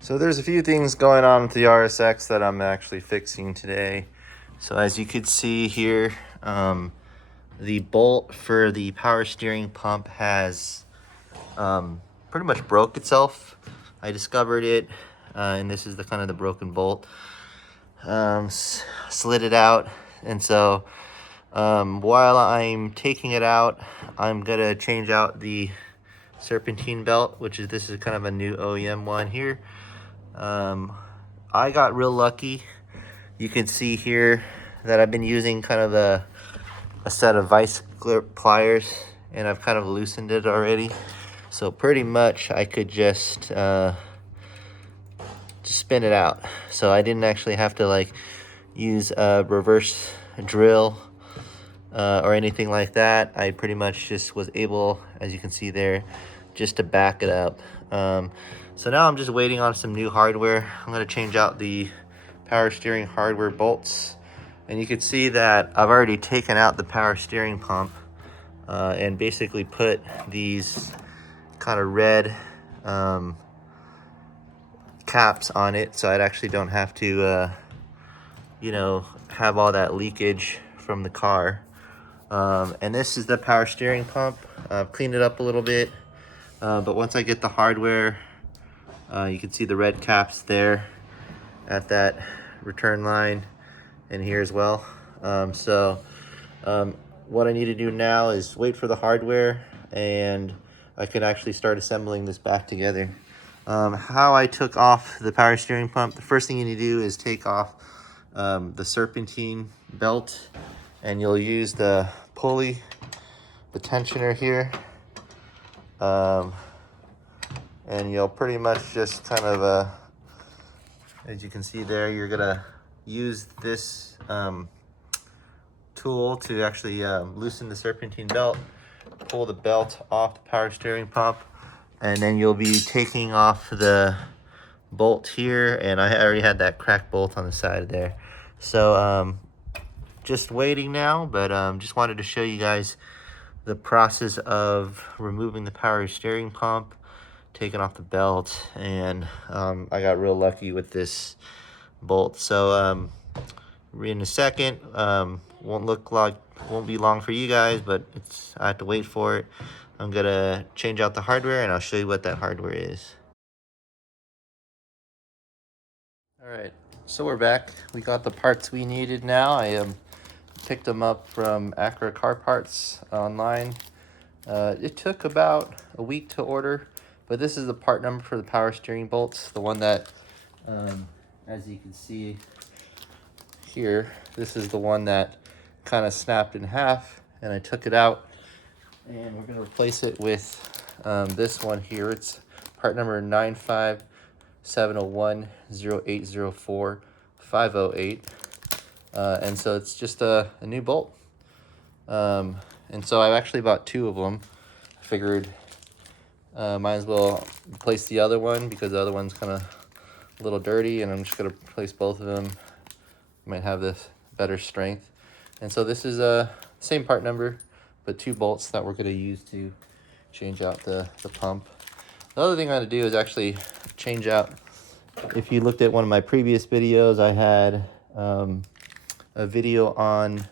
So there's a few things going on with the RSX that I'm actually fixing today. So as you could see here, the bolt for the power steering pump has pretty much broke itself. I discovered it, and this is the kind of the broken bolt. Slid it out, and so while I'm taking it out, I'm gonna change out the serpentine belt, which is this is kind of a new OEM one here. I got real lucky. You can see here that I've been using kind of a set of vice grip pliers, and I've kind of loosened it already. So pretty much I could just spin it out. So I didn't actually have to like use a reverse drill or anything like that. I pretty much just was able, as you can see there, just to back it up. So now I'm just waiting on some new hardware. I'm going to change out the power steering hardware bolts, and you can see that I've already taken out the power steering pump and basically put these kind of red caps on it, so I actually don't have to have all that leakage from the car. And this is the power steering pump. I've cleaned it up a little bit, but once I get the hardware, you can see the red caps there at that return line and here as well. What I need to do now is wait for the hardware, and I can actually start assembling this back together. How I took off the power steering pump, the first thing you need to do is take off the serpentine belt, and you'll use the pulley, the tensioner here, and you'll pretty much just kind of, as you can see there, you're gonna use this tool to actually loosen the serpentine belt, pull the belt off the power steering pump, and then you'll be taking off the bolt here, and I already had that cracked bolt on the side there. So just waiting now, but just wanted to show you guys the process of removing the power steering pump, taking off the belt, and I got real lucky with this bolt. So in a second, won't be long for you guys, but I have to wait for it. I'm gonna change out the hardware, and I'll show you what that hardware is. All right, so we're back. We got the parts we needed now. I picked them up from Acura Car Parts online. It took about a week to order, but this is the part number for the power steering bolts, the one that, as you can see here, this is the one that kind of snapped in half, and I took it out, and we're going to replace it with this one here. It's part number 957010804-508, and so it's just a new bolt. And so I actually bought two of them. I figured might as well replace the other one because the other one's kind of a little dirty, and I'm just going to replace both of them. Might have this better strength. And so this is a same part number, but two bolts that we're going to use to change out the pump. The other thing I'm going to do is actually change out, if you looked at one of my previous videos, I had a video on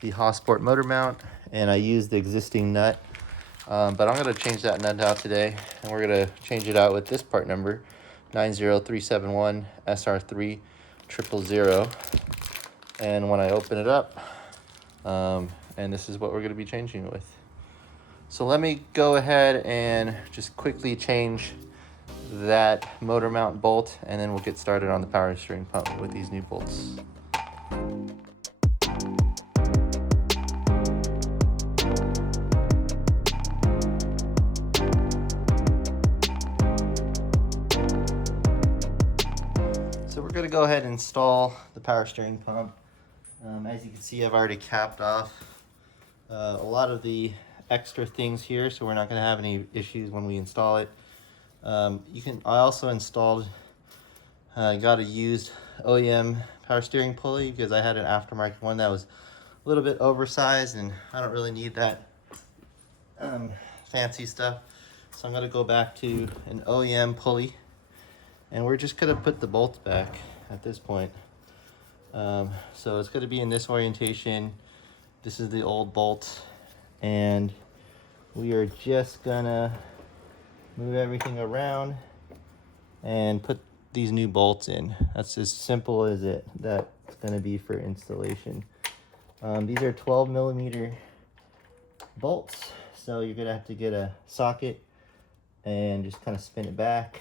the Hossport motor mount, and I used the existing nut, but I'm going to change that nut out today, and we're going to change it out with this part number 90371 SR3 000. And when I open it up, and this is what we're going to be changing it with. So let me go ahead and just quickly change that motor mount bolt, and then we'll get started on the power steering pump with these new bolts. So we're going to go ahead and install the power steering pump. As you can see, I've already capped off a lot of the extra things here, so we're not going to have any issues when we install it. I also installed, got a used OEM power steering pulley because I had an aftermarket one that was a little bit oversized, and I don't really need that fancy stuff. So I'm going to go back to an OEM pulley, And we're just gonna put the bolts back at this point. So it's gonna be in this orientation. This is the old bolt, and we are just gonna move everything around and put these new bolts in. That's as simple as that's gonna be for installation. These are 12mm bolts, so you're gonna have to get a socket and just kind of spin it back.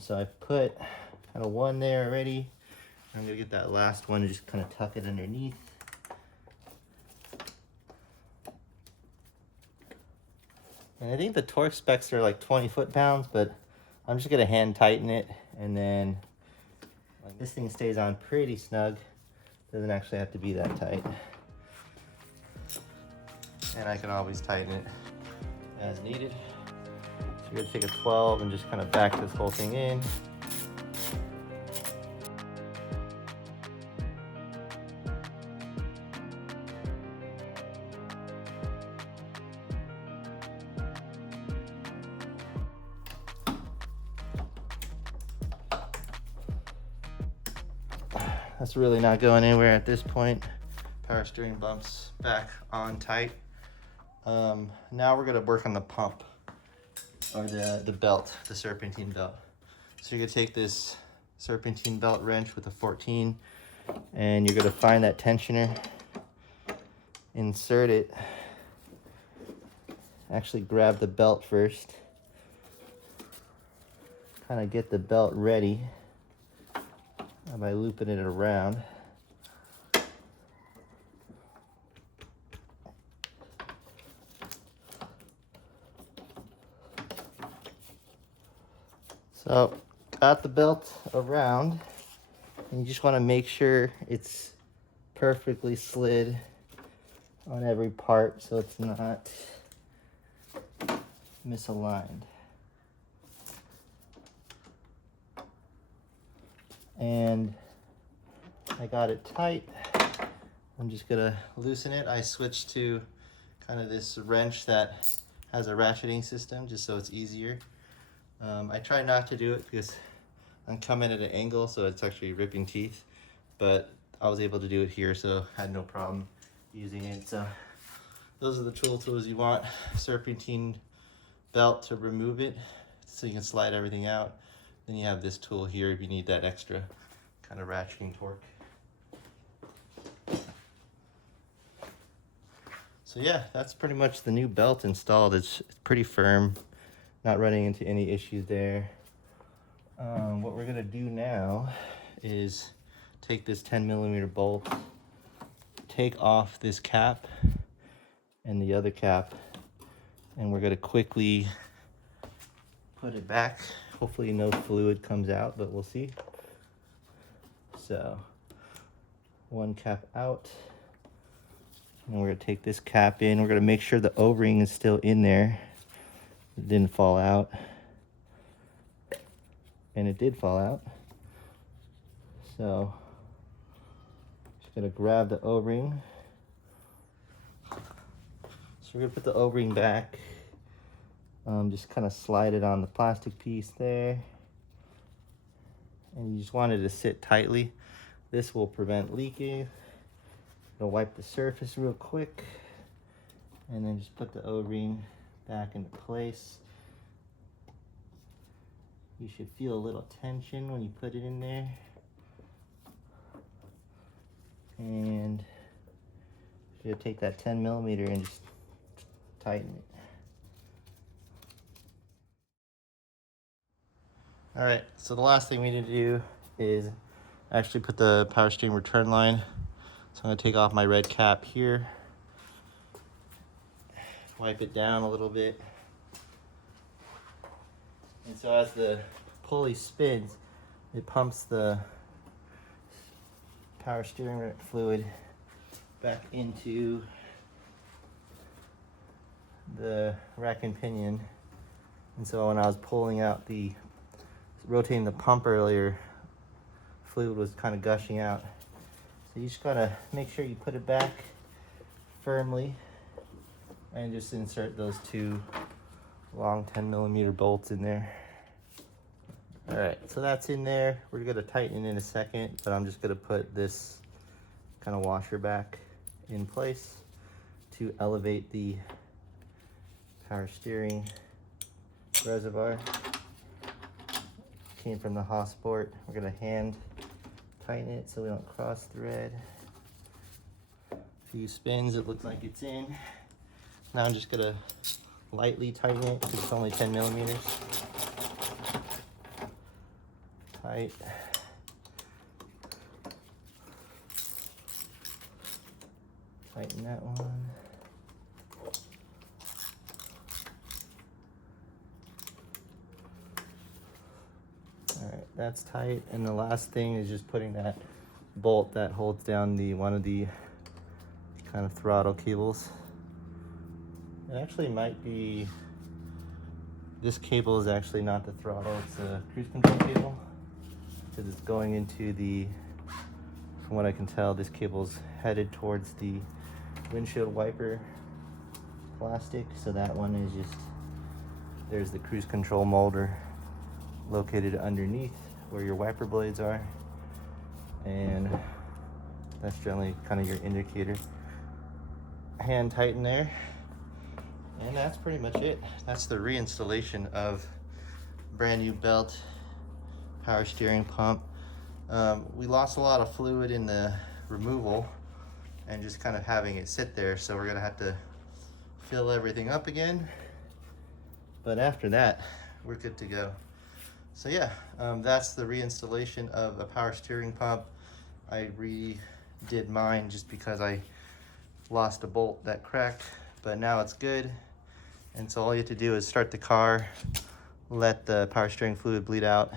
So I put kind of one there already. I'm gonna get that last one and just kind of tuck it underneath. And I think the torque specs are like 20 foot-pounds, but I'm just gonna hand tighten it, and then this thing stays on pretty snug. Doesn't actually have to be that tight. And I can always tighten it as needed. So you're gonna take a 12 and just kind of back this whole thing in. That's really not going anywhere at this point. Power steering bumps back on tight. Now we're gonna work on the pump, or the belt, the serpentine belt. So you're gonna take this serpentine belt wrench with a 14, and you're gonna find that tensioner, insert it, actually grab the belt first, kind of get the belt ready by looping it around. So got the belt around, and you just want to make sure it's perfectly slid on every part so it's not misaligned. And I got it tight. I'm just gonna loosen it. I switched to kind of this wrench that has a ratcheting system just so it's easier. I try not to do it because I'm coming at an angle, so it's actually ripping teeth, but I was able to do it here, so I had no problem using it. So those are the tools you want. Serpentine belt to remove it so you can slide everything out. Then you have this tool here if you need that extra kind of ratcheting torque. So yeah, that's pretty much the new belt installed. It's pretty firm, not running into any issues there. What we're gonna do now is take this 10mm bolt, take off this cap and the other cap, and we're gonna quickly put it back. Hopefully no fluid comes out, but we'll see. So one cap out, and we're gonna take this cap in. We're gonna make sure the O-ring is still in there. It didn't fall out, and it did fall out. So just gonna grab the O-ring. So we're gonna put the O-ring back. Just kind of slide it on the plastic piece there, and you just want it to sit tightly. This will prevent leaking. Gonna wipe the surface real quick, and then just put the O-ring back into place. You should feel a little tension when you put it in there, and you're gonna take that 10mm and just tighten it. All right, so the last thing we need to do is actually put the power steering return line. So I'm gonna take off my red cap here, wipe it down a little bit. And so as the pulley spins, it pumps the power steering fluid back into the rack and pinion. And so when I was pulling out rotating the pump earlier, fluid was kind of gushing out. So you just gotta make sure you put it back firmly and just insert those two long 10mm bolts in there. All right, so that's in there. We're gonna tighten in a second, but I'm just gonna put this kind of washer back in place to elevate the power steering reservoir. Came from the Hossport. We're gonna hand tighten it so we don't cross thread. A few spins, it looks like it's in. Now I'm just gonna lightly tighten it because it's only 10mm. Tight. Tighten that one. All right, that's tight. And the last thing is just putting that bolt that holds down the one of the kind of throttle cables. It actually might be, this cable is actually not the throttle, it's a cruise control cable, because it's going into the, from what I can tell, this cable's headed towards the windshield wiper plastic. So that one is just, there's the cruise control molder located underneath where your wiper blades are, and that's generally kind of your indicator. Hand tighten there, and that's pretty much it. That's the reinstallation of brand new belt power steering pump. We lost a lot of fluid in the removal and just kind of having it sit there, so we're gonna have to fill everything up again, but after that we're good to go. So yeah, that's the reinstallation of a power steering pump. I redid mine just because I lost a bolt that cracked, but now it's good. And so all you have to do is start the car, let the power steering fluid bleed out,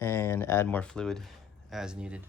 and add more fluid as needed.